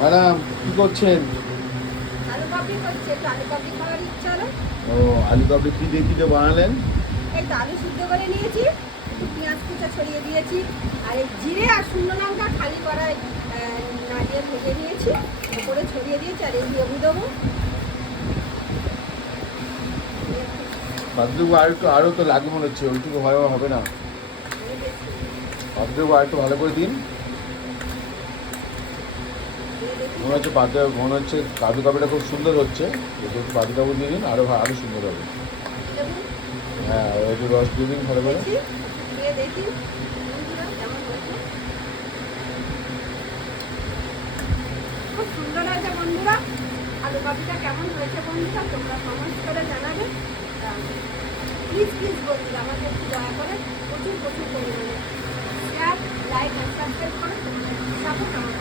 Madam কি করছেন? আলু কাবলি করছে, একটু আলু কাবলি খাওয়ার ইচ্ছা হলো। ও, আলু কাবলি কি দিয়ে বানালেন? এই তো আলু সিদ্ধ করে নিয়েছি, একটু পেঁয়াজ কুচা ছড়িয়ে দিয়েছি, আর এই জিরে আর শুকনো লঙ্কা খালি কড়াই নাড়িয়ে ভেজে নিয়েছি, ওপরে ছড়িয়ে দিয়েছি, আর এই লেবু দেবো। বাদলুবু আরো তো লাগবে মনে হচ্ছে, ওইটুকু হয় হবে না। বাদলুবু আর একটু ভালো করে দিন। মনে হচ্ছে কাজু কাবলিটা খুব সুন্দর হচ্ছে। একটু কাজু কাবু দিয়ে দিন, আরো সুন্দর হবে। হ্যাঁ, একটু রস দিয়ে দিন ভালো করে। দেখি বন্ধুরা কেমন হয়েছে। খুব সুন্দর হয়েছে বন্ধুরা। আলু কাবলিটা কেমন হয়েছে বন্ধুরা তোমরা কমেন্ট করে জানাবে। প্লিজ প্লিজ বন্ধুরা আমাকে একটু দয়া করে প্রচুর প্রচুর পরিমাণে শেয়ার, লাইক আর সাবস্ক্রাইব করে সাপোর্ট আমাকে